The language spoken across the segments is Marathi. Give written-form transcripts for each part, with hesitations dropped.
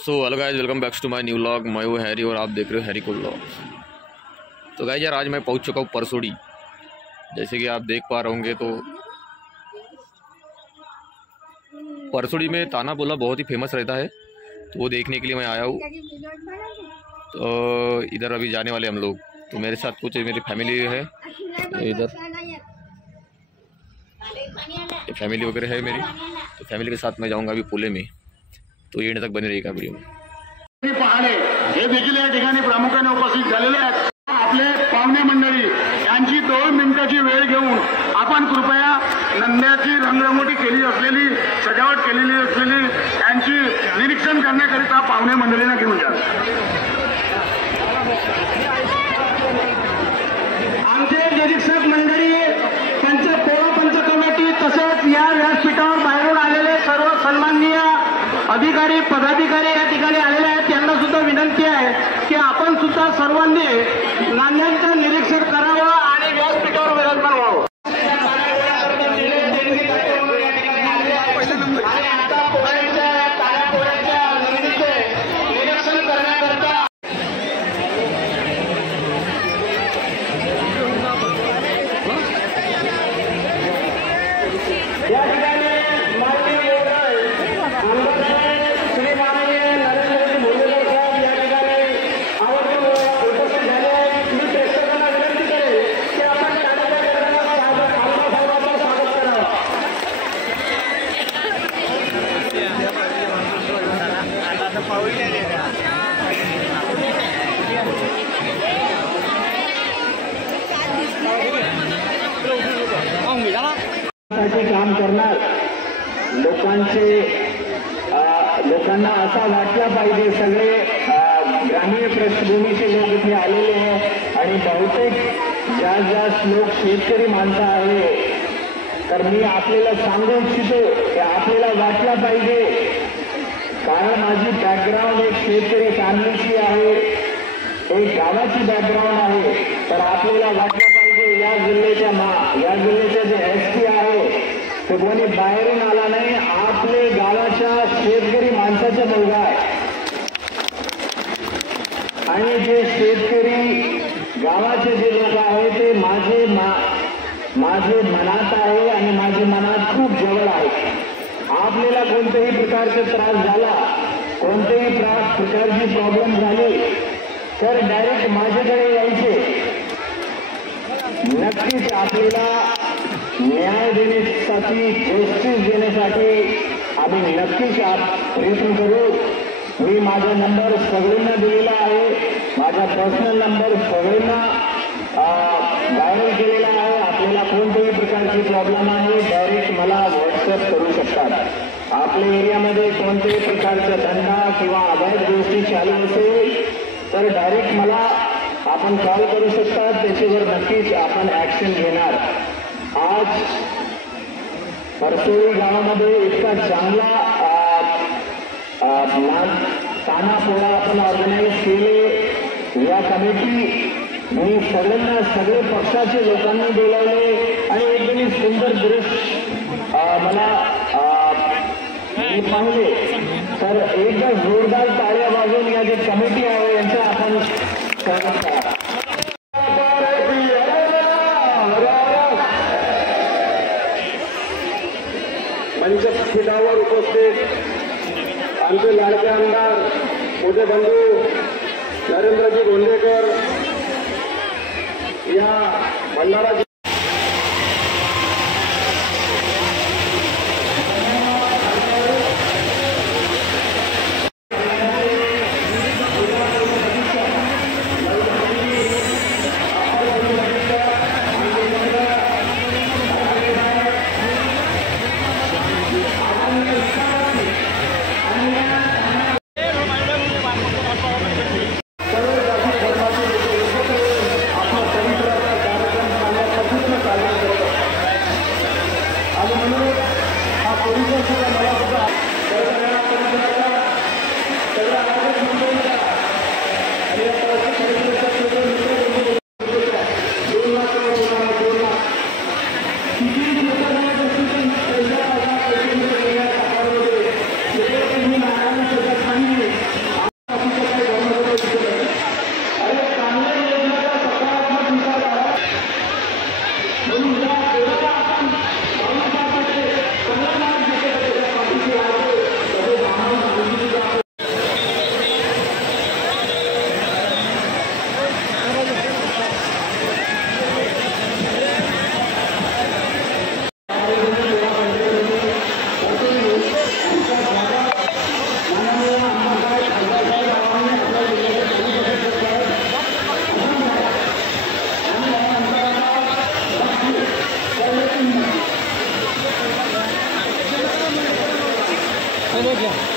So hello guys, welcome back to my new vlog. मैं हूँ हैरी और आप देख रहे हो हैरी को व्लॉग। तो गाइस यार, आज मैं पहुँच चुका हूँ परसोड़ी। जैसे कि आप देख पा रहे होंगे तो परसोड़ी में ताना पोला बहुत ही फेमस रहता है, तो वो देखने के लिए मैं आया हूँ। तो इधर अभी जाने वाले हम लोग। तो मेरे साथ कुछ मेरी फैमिली है, इधर फैमिली वगैरह है मेरी। तो फैमिली के साथ मैं जाऊँगा अभी पोले में। तो एंड तक बने रहेगा वीडियो में। पहाडे हे देखील या ठिकाणी प्रामुख्याने उपस्थित झालेले आहेत। आपले पाहुणे मंडळी यांची 2 मिनिटाची वेळ घेऊन आपण कृपया नंद्याची रंगरंगोटी केली असलेली, सजावट केलेली असलेली यांची निरीक्षण करण्याकरिता पाहुणे मंडळींना घेऊन जा। आमचे निरीक्षक मंडळी, पंच कमिटी तसेच या व्यासपीठावर बाहेरून आलेले सर्व सन्माननीय अधिकारी पदाधिकारी या ठिकाणी आलेले आहेत। त्यांना सुद्धा विनंती आहे की आपण सुद्धा सर्वांनी नाण्यांचं निरीक्षण करावं आणि व्यासपीठावर विराजमान व्हावं। काम करणार लोकांना असा वाटला पाहिजे। सगळे ग्रामीण पृष्ठभूमीचे लोक इथे आलेले आहेत आणि बहुतेक जास्त लोक शेतकरी माणसं आहे। तर मी आपल्याला सांगू इच्छितो की आपल्याला वाटला पाहिजे, कारण माझी बॅकग्राऊंड एक शेतकरी फॅमिलीची आहे, एक गावाची बॅकग्राऊंड आहे। तर आपल्याला वाटलं पाहिजे या जिल्ह्याच्या जे एसपी आहे ते कोणी बाहेरून आला नाही, आपले गावाच्या शेतकरी माणसाचा मुलगा आहे। आणि जे शेतकरी गावाचे जे लोक आहे ते माझे मनात आहे आणि माझे मनात खूप जवळ आहे। आपल्याला कोणत्याही प्रकारचा त्रास झाला, कोणत्याही प्रकारची प्रॉब्लेम झाली तर डायरेक्ट माझ्याकडे यायचे। नक्कीच आपल्याला न्याय देण्यासाठी, जस्टिस देण्यासाठी आम्ही नक्कीच प्रयत्न करू। मी माझा नंबर सगळ्यांना दिलेला आहे, माझा पर्सनल नंबर सगळ्यांना व्हायरल केलेला आहे। आपल्याला कोणत्याही प्रकारची प्रॉब्लेम आहे डायरेक्ट मला व्हॉट्सअप करू शकतात। आपल्या एरियामध्ये कोणत्याही प्रकारचा धंदा किंवा अवैध गोष्टी चालू असेल तर डायरेक्ट मला आपण कॉल करू शकतात, त्याच्यावर नक्कीच आपण ऍक्शन घेणार। आज परसोडी गावामध्ये इतका चांगला ताना पोळा आपण ऑर्गनाईज केले। या कमिटी मी सगळे पक्षाचे लोकांना बोलावले आणि एकदम सुंदर दृश्य मला पाहिले। तर एकदा जोरदार टाळ्या वाजवून या जे कमिटी आहे यांचा आपण स्वागत करा। मंचपीठावर उपस्थित आमचे लाडके आमदार मोठे बंधू नरेंद्रजी गोंडेकर या भंडारा धन्यवाद।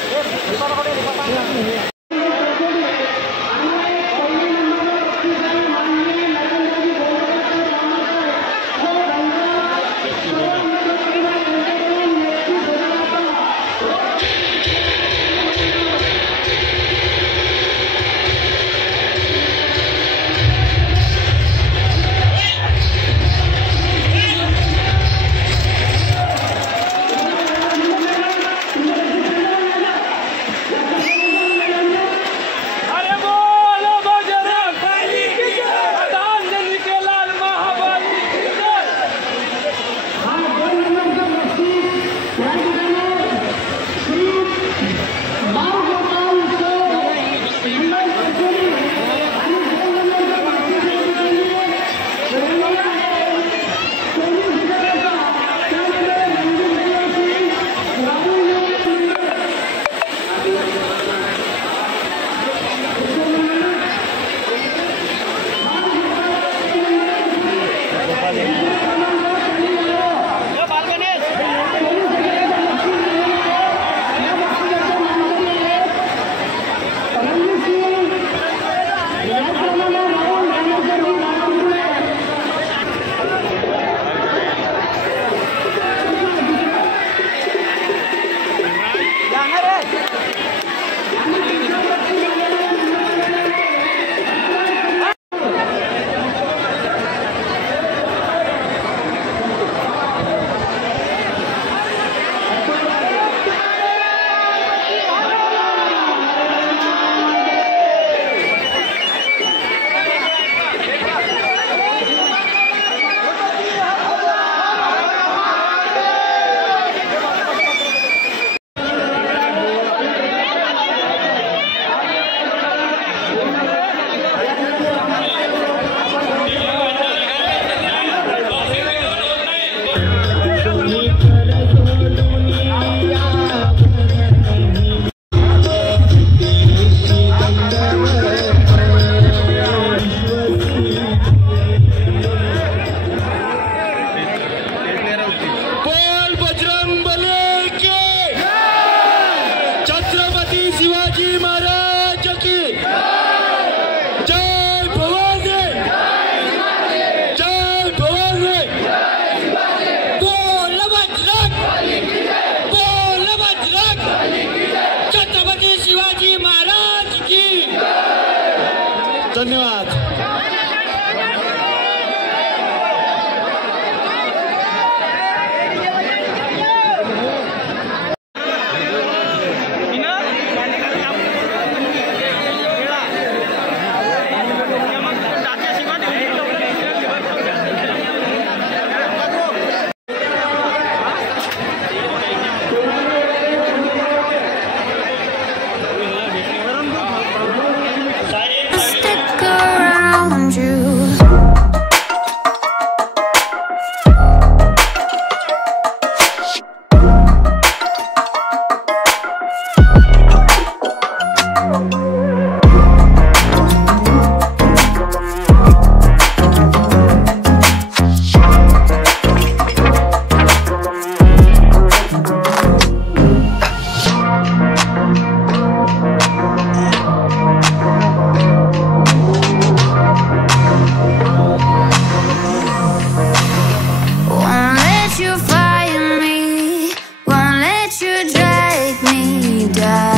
You fire me, won't let you drag me down.